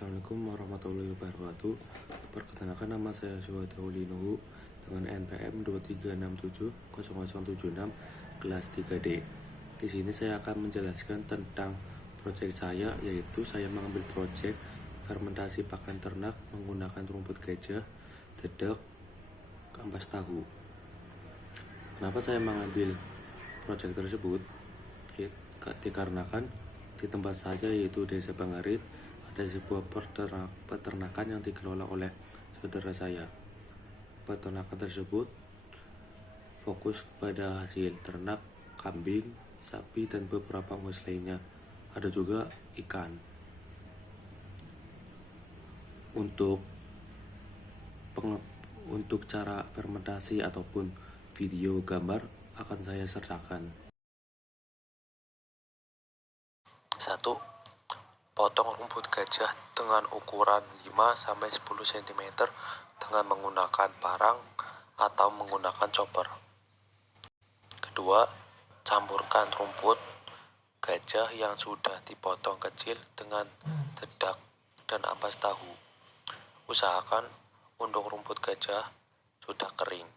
Assalamualaikum warahmatullahi wabarakatuh. Perkenalkan, nama saya Syuhada Nuhu dengan NPM 23670076 kelas 3D. Di sini saya akan menjelaskan tentang proyek saya, yaitu saya mengambil proyek fermentasi pakan ternak menggunakan rumput gajah, dedek, ampas tahu. Kenapa saya mengambil proyek tersebut? Dikarenakan di tempat saya, yaitu Desa Bangarit, ada sebuah peternakan yang dikelola oleh saudara saya. Peternakan tersebut fokus kepada hasil ternak, kambing, sapi, dan beberapa unggas lainnya. Ada juga ikan. Untuk cara fermentasi ataupun video gambar akan saya sertakan. 1. Potong rumput gajah dengan ukuran 5-10 cm dengan menggunakan parang atau menggunakan chopper. Kedua, campurkan rumput gajah yang sudah dipotong kecil dengan dedak dan ampas tahu. Usahakan untuk rumput gajah sudah kering.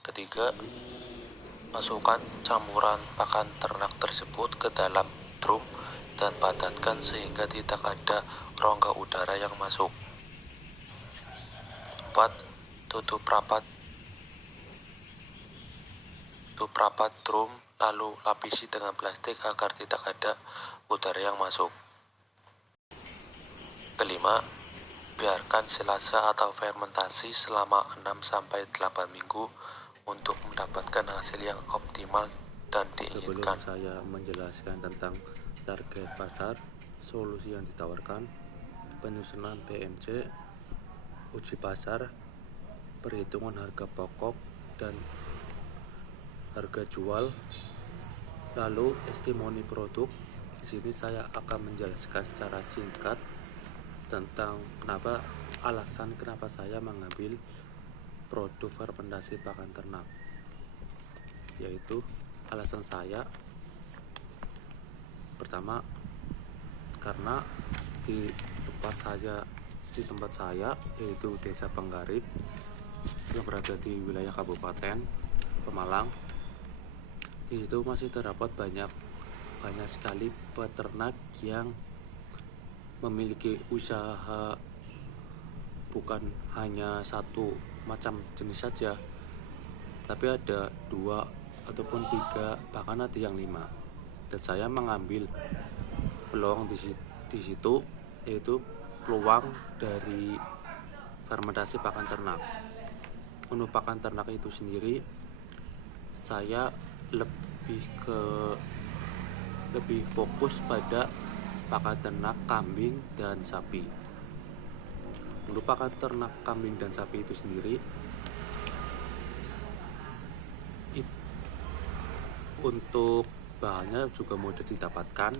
Ketiga, masukkan campuran pakan ternak tersebut ke dalam drum dan padatkan sehingga tidak ada rongga udara yang masuk. 4. Tutup rapat drum lalu lapisi dengan plastik agar tidak ada udara yang masuk. Kelima, biarkan silase atau fermentasi selama 6-8 minggu untuk mendapatkan hasil yang optimal dan diinginkan. Sebelum saya menjelaskan tentang target pasar, solusi yang ditawarkan, penyusunan PMC, uji pasar, perhitungan harga pokok dan harga jual, lalu testimoni produk. Di sini saya akan menjelaskan secara singkat tentang alasan kenapa saya mengambil produk fermentasi pakan ternak, yaitu alasan saya pertama, karena di tempat saya yaitu Desa Bangarit yang berada di wilayah Kabupaten Pemalang, di situ masih terdapat banyak sekali peternak yang memiliki usaha bukan hanya satu macam jenis saja, tapi ada 2 ataupun 3, bahkan ada yang 5. Dan saya mengambil peluang di situ, yaitu peluang dari fermentasi pakan ternak. Untuk pakan ternak itu sendiri, saya lebih fokus pada pakan ternak kambing dan sapi. Untuk pakan ternak kambing dan sapi itu sendiri, untuk bahannya juga mudah didapatkan,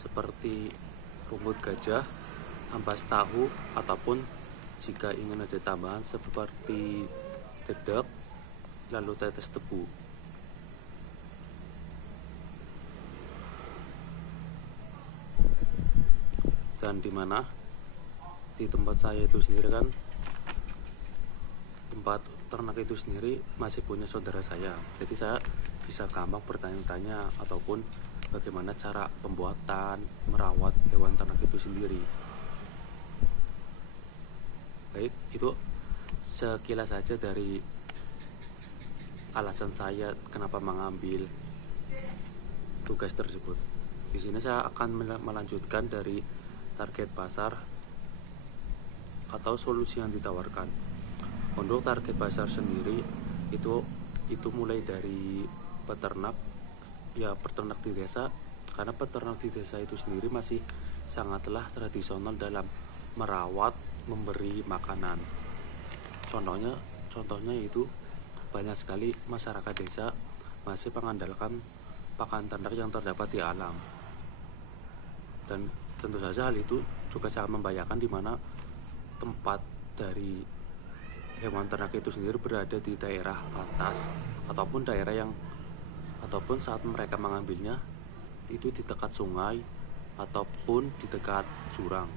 seperti rumput gajah, ampas tahu, ataupun jika ingin ada tambahan seperti dedek, lalu tetes tebu. Dan dimana di tempat saya itu sendiri kan, tempat ternak itu sendiri masih punya saudara saya, jadi saya bisa gampang bertanya-tanya ataupun bagaimana cara pembuatan merawat hewan ternak itu sendiri. Baik, itu sekilas saja dari alasan saya kenapa mengambil tugas tersebut. Di sini saya akan melanjutkan dari target pasar atau solusi yang ditawarkan. Untuk target pasar sendiri itu mulai dari peternak di desa, karena peternak di desa itu sendiri masih sangatlah tradisional dalam merawat, memberi makanan. Contohnya itu banyak sekali masyarakat desa masih mengandalkan pakan ternak yang terdapat di alam. Dan tentu saja hal itu juga sangat membahayakan, di mana tempat dari hewan ternak itu sendiri berada di daerah atas ataupun saat mereka mengambilnya itu di dekat sungai ataupun di dekat jurang,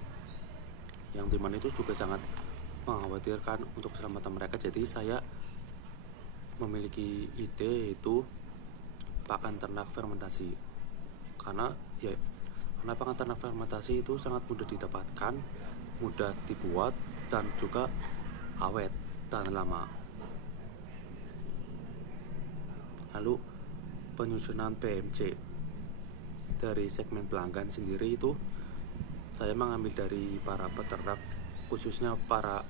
yang dimana itu juga sangat mengkhawatirkan untuk keselamatan mereka. Jadi saya memiliki ide yaitu pakan ternak fermentasi, karena pakan ternak fermentasi itu sangat mudah didapatkan, mudah dibuat, dan juga awet tahan lama. Lalu penyusunan PMC dari segmen pelanggan sendiri itu saya mengambil dari para peternak, khususnya para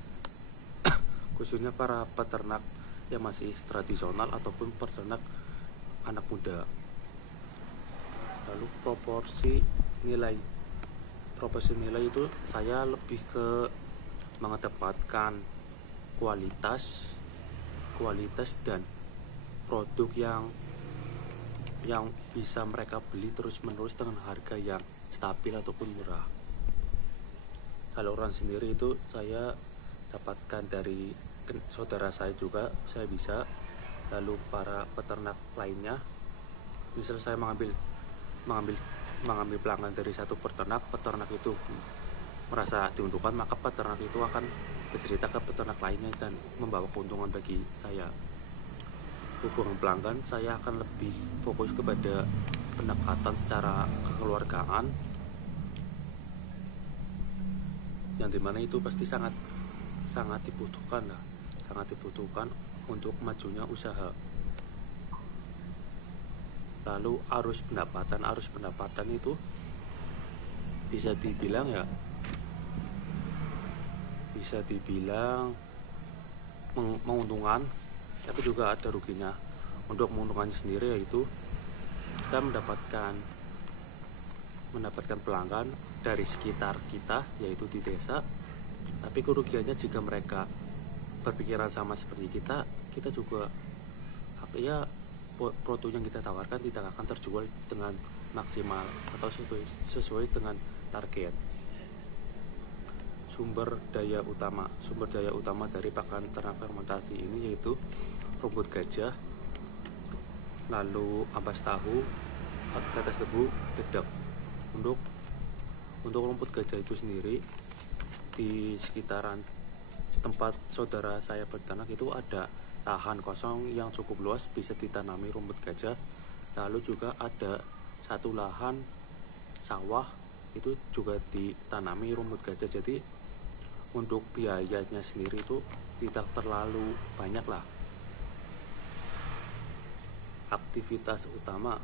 peternak yang masih tradisional ataupun peternak anak muda. Lalu proporsi nilai itu saya lebih ke mengedepankan kualitas dan produk yang bisa mereka beli terus menerus dengan harga yang stabil ataupun murah. Saluran sendiri itu saya dapatkan dari saudara saya juga, saya bisa. Lalu para peternak lainnya, misal saya mengambil pelanggan dari satu peternak itu merasa diuntungkan, maka peternak itu akan bercerita ke peternak lainnya dan membawa keuntungan bagi saya. Hubungan pelanggan saya akan lebih fokus kepada pendekatan secara kekeluargaan, yang dimana itu pasti sangat dibutuhkan untuk majunya usaha. Lalu arus pendapatan itu bisa dibilang menguntungkan, tapi juga ada ruginya. Untuk menguntungkannya sendiri yaitu kita mendapatkan pelanggan dari sekitar kita, yaitu di desa. Tapi kerugiannya jika mereka berpikiran sama seperti kita juga produk yang kita tawarkan tidak akan terjual dengan maksimal atau sesuai dengan target. Sumber daya utama dari pakan ternak fermentasi ini yaitu rumput gajah, lalu ampas tahu, tetes tebu, dedek. Untuk rumput gajah itu sendiri, di sekitaran tempat saudara saya berternak itu ada lahan kosong yang cukup luas, bisa ditanami rumput gajah. Lalu juga ada satu lahan sawah itu juga ditanami rumput gajah. Jadi untuk biayanya sendiri itu tidak terlalu banyak lah. Aktivitas utama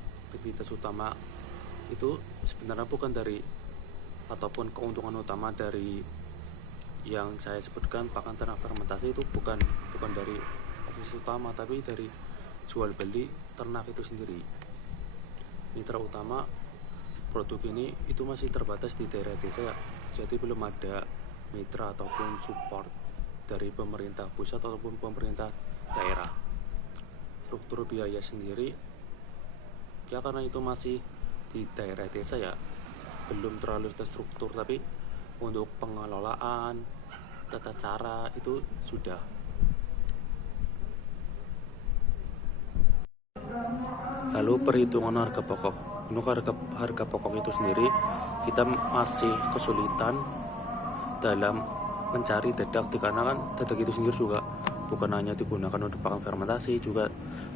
itu sebenarnya bukan dari ataupun keuntungan utama dari yang saya sebutkan pakan ternak fermentasi itu bukan dari aktivitas utama, tapi dari jual beli ternak itu sendiri. Mitra utama produk ini itu masih terbatas di daerah desa, jadi belum ada mitra ataupun support dari pemerintah pusat ataupun pemerintah daerah. Struktur biaya sendiri ya, karena itu masih di daerah desa ya, belum terlalu terstruktur, tapi untuk pengelolaan tata cara itu sudah. Lalu perhitungan harga pokok. Untuk harga pokok itu sendiri kita masih kesulitan dalam mencari dedak, dikarenakan dedak itu sendiri juga bukan hanya digunakan untuk pakan fermentasi, juga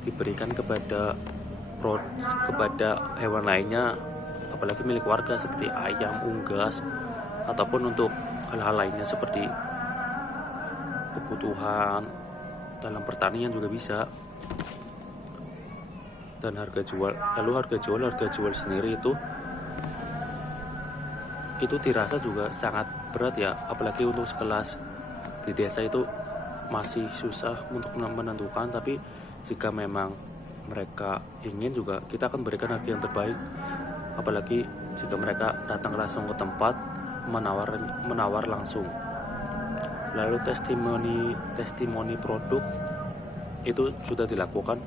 diberikan kepada hewan lainnya, apalagi milik warga seperti ayam, unggas, ataupun untuk hal-hal lainnya seperti kebutuhan dalam pertanian juga bisa. Dan harga jual sendiri itu dirasa juga sangat berat ya, apalagi untuk sekelas di desa itu masih susah untuk menentukan. Tapi jika memang mereka ingin, juga kita akan berikan harga yang terbaik, apalagi jika mereka datang langsung ke tempat menawar langsung. Lalu testimoni produk itu sudah dilakukan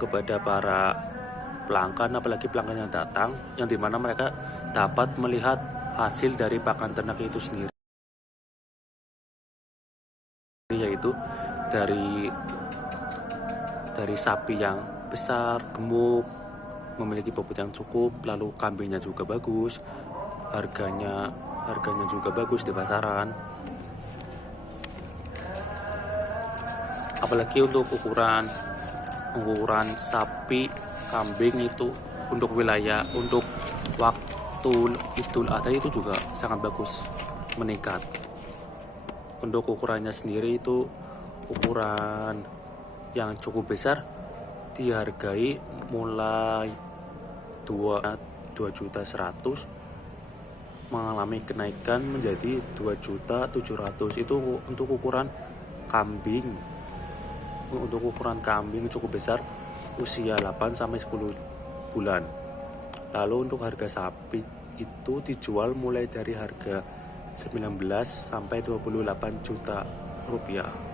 kepada para pelanggan, apalagi pelanggan yang datang, yang dimana mereka dapat melihat hasil dari pakan ternak itu sendiri, yaitu dari sapi yang besar, gemuk, memiliki bobot yang cukup, lalu kambingnya juga bagus, harganya juga bagus di pasaran. Apalagi untuk ukuran sapi, kambing itu untuk wilayah, untuk waktu Idul Adha itu juga sangat bagus, meningkat. Untuk ukurannya sendiri itu ukuran yang cukup besar dihargai mulai 2.100.000 mengalami kenaikan menjadi 2.700.000. Itu untuk ukuran kambing. Untuk ukuran kambing cukup besar usia 8-10 bulan. Lalu untuk harga sapi itu dijual mulai dari harga 19 sampai 28 juta rupiah.